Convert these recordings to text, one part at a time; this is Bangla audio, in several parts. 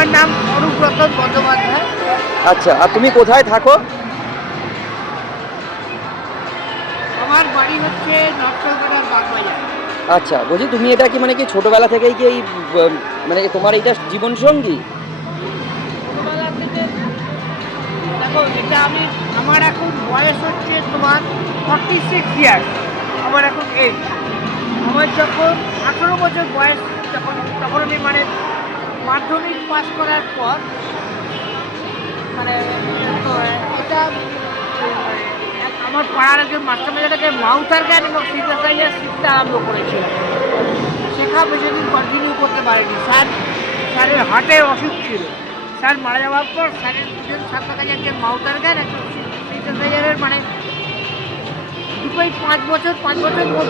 আমার নাম অনুব্রত বন্দ্যোপাধ্যায়। আচ্ছা, আর তুমি কোথায় থাকো? আমার বাড়ি হচ্ছে নর্থ কলকাতার বাগবাজার। আচ্ছা, বলছি তুমি এটা কি মানে কি ছোটবেলা থেকেই কি এই মানে তোমার এইটা জীবন সঙ্গী? ছোটোবেলা থেকে দেখো, এটা আমার এখন বয়স হচ্ছে তোমার 46 ইয়ার্স। আমার এখন এই আমার যখন 18 বছর বয়স, তখন আমি মানে মাধ্যমিক পাস করার পর মানে তো এটা আমার পাড়ার একজন মাস্টারমশাইকে মাউথার গান এবং সিনথেসাইজার শিখতে আরম্ভ করেছিলাম। শেখা বেশিদিন কন্টিনিউ করতে পারেনি। স্যারের হার্টের অসুখ ছিল। স্যার মারা যাওয়ার পর স্যারের দুজন ছাত্রের কাছে একজন মাউথার গান, একজন সিনথেসাইজারের মানে দুটোই 5 বছর মোট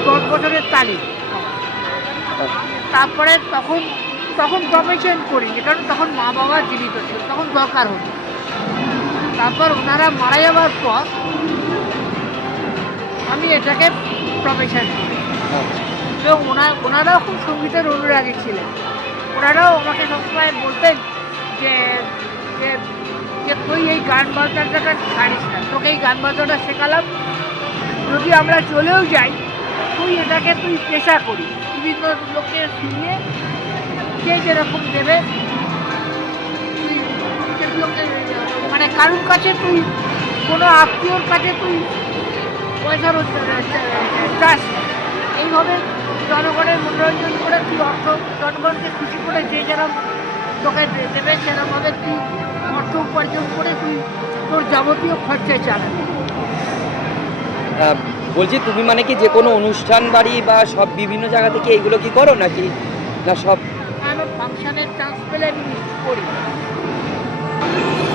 10 বছরের তালিম। তারপরে তখন প্রফেশন করিনি, কারণ তখন মা বাবা জীবিত ছিল, তখন দরকার হতো। তারপর ওনারা মারা যাওয়ার পর আমি এটাকে প্রফেশন করি। এবং ওনারাও খুব সঙ্গীতের অনুরাগী ছিলেন। ওনারাও আমাকে সবসময় বলতেন যে যে তুই এই গান বাজনাটা ছাড়িস না, তোকে এই গান বাজনাটা শেখালাম, যদি আমরা চলেও যাই তুই এটাকে পেশা করি। বিভিন্ন লোকের শুনিয়ে কে যেরকম দেবে, মানে কারুর কাছে তুই কোনো আত্মীয়র কাছে তুই পয়সা চাস। এইভাবে জনগণের মনোরঞ্জন করে তুই জনগণকে খুশি করে যে যেরকম তোকে দেবে সেরকমভাবে তুই অর্থ উপার্জন করে তুই তোর যাবতীয় খরচায় চালাবি। বলছি তুমি মানে কি যে কোনো অনুষ্ঠান বাড়ি বা সব বিভিন্ন জায়গা থেকে এইগুলো কি করো নাকি না সব? আমি ফাংশনের চান্স পেলে আমি করি।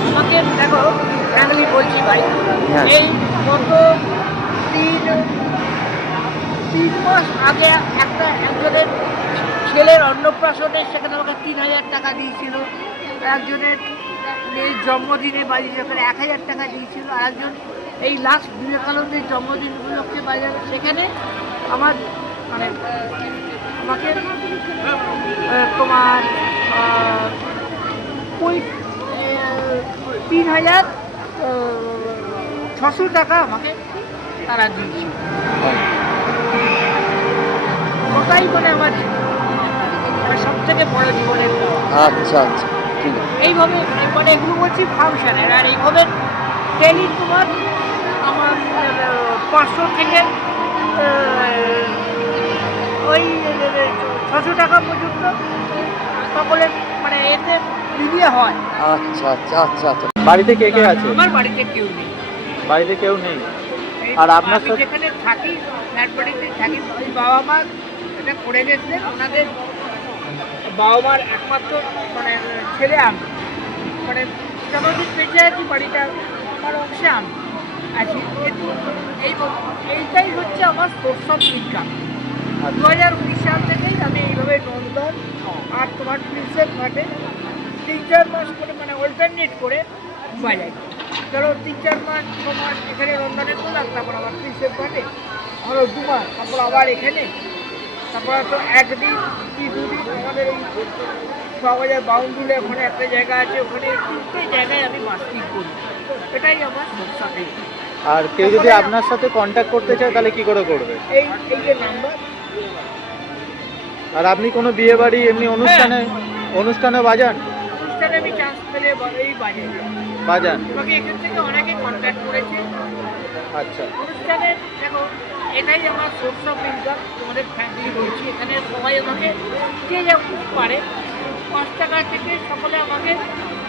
আমাকে দেখো, ফ্যামিলি বলছি ভাই, এই গত 3 মাস আগে একজনের ছেলের অন্নপ্রাশনে সেখানে আমাকে 3,000 টাকা দিয়েছিল। একজনের এই জন্মদিনে বাড়ি যখন 1,000 টাকা দিয়েছিল। আর একজন এই লাস্ট বিবেকানন্দের জন্মদিন উপলক্ষে বাজারে, সেখানে আমার মানে আমাকে তোমার 3,600 টাকা আমাকে তারা দিয়েছিল। ওটাই মানে আমার সব থেকে বড় জীবনের। আচ্ছা আচ্ছা, ঠিক আছে। এইভাবে মানে এগুলো বলছি ফাংশনের। আর এইভাবে ডেলি তোমার আমার 500 থেকে ওই 600 টাকা পর্যন্ত সকলে মানে এতে মিলিয়ে হয়। আচ্ছা আচ্ছা আচ্ছা আচ্ছা। বাড়িতে কে কে আছে? আমার বাড়িতে কেউ নেই। বাড়িতে কেউ নেই। আর আপনার আমি যেখানে থাকি ফ্ল্যাট বাড়িতে থাকি, ওই বাবা মা এটা করে গেছিলেন। ওনাদের বাবা মার একমাত্র মানে ছেলে আমি, মানে যতদিন বেঁচে আছি বাড়িটা আমার অংশে আমি আছি। কিন্তু এইটাই হচ্ছে আমার সোর্স অফ ইনকাম। 2019 সাল থেকেই আমি এইভাবে নন্দন আর তোমার প্রিন্সেপ ঘাটে 3-4 মাস করে মানে অল্টারনেট করে বাজাই। ধরো 3-4 মাস 6 মাস এখানে নন্দনে করলাম, তারপর আবার প্রিন্সেপ ঘাটে আরও 2 মাস, তারপর আবার এখানে, তারপর তো একদিন কি 2 দিন আমাদের এই 6,000 বাউন্ডুলে ওখানে একটা জায়গা আছে, ওখানে 3টে জায়গায় আমি মাস্টিং করি। এটাই আমার ব্যবসা। আর কেউ যদি আপনার সাথে কন্ট্যাক্ট করতে চায় তাহলে কি করে করবে? এই যে নাম্বার। আর আপনি কোনো বিয়ে বাড়ি এমনি অনুষ্ঠানে বাজান? অনুষ্ঠানে আমি চান্স পেলে এই বাজান। আমাকে এখান থেকে অনেকে কন্ট্যাক্ট করেছে। আচ্ছা, অনুষ্ঠানে দেখো, এটাই আমার সোর্স অফ ইনকাম। তোমাদের ফ্যামিলি বলছি, এখানে সবাই আমাকে যে যেমন পারে 5 টাকা থেকে সকলে আমাকে,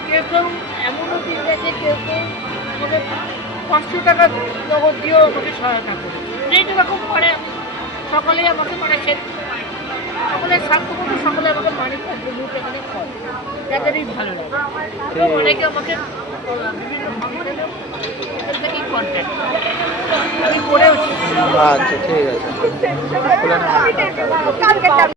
কেউ এমনও দিন গেছে, কেউ আমাকে 500 টাকা নগদ দিয়েও আমাকে সহায়তা করে। যেই যেরকম পারে সকলেই আমাকে মানে সকলে স্বার্থপর, সকলে আমাকে মানি কন্ট্রিবিউট এখানে করে, যাদেরই ভালো লাগে। এবং অনেকে আমাকে বিভিন্ন ফাংশনে এখান থেকেই কন্ট্যাক্ট আমি করেওছি। আচ্ছা, ঠিক আছে।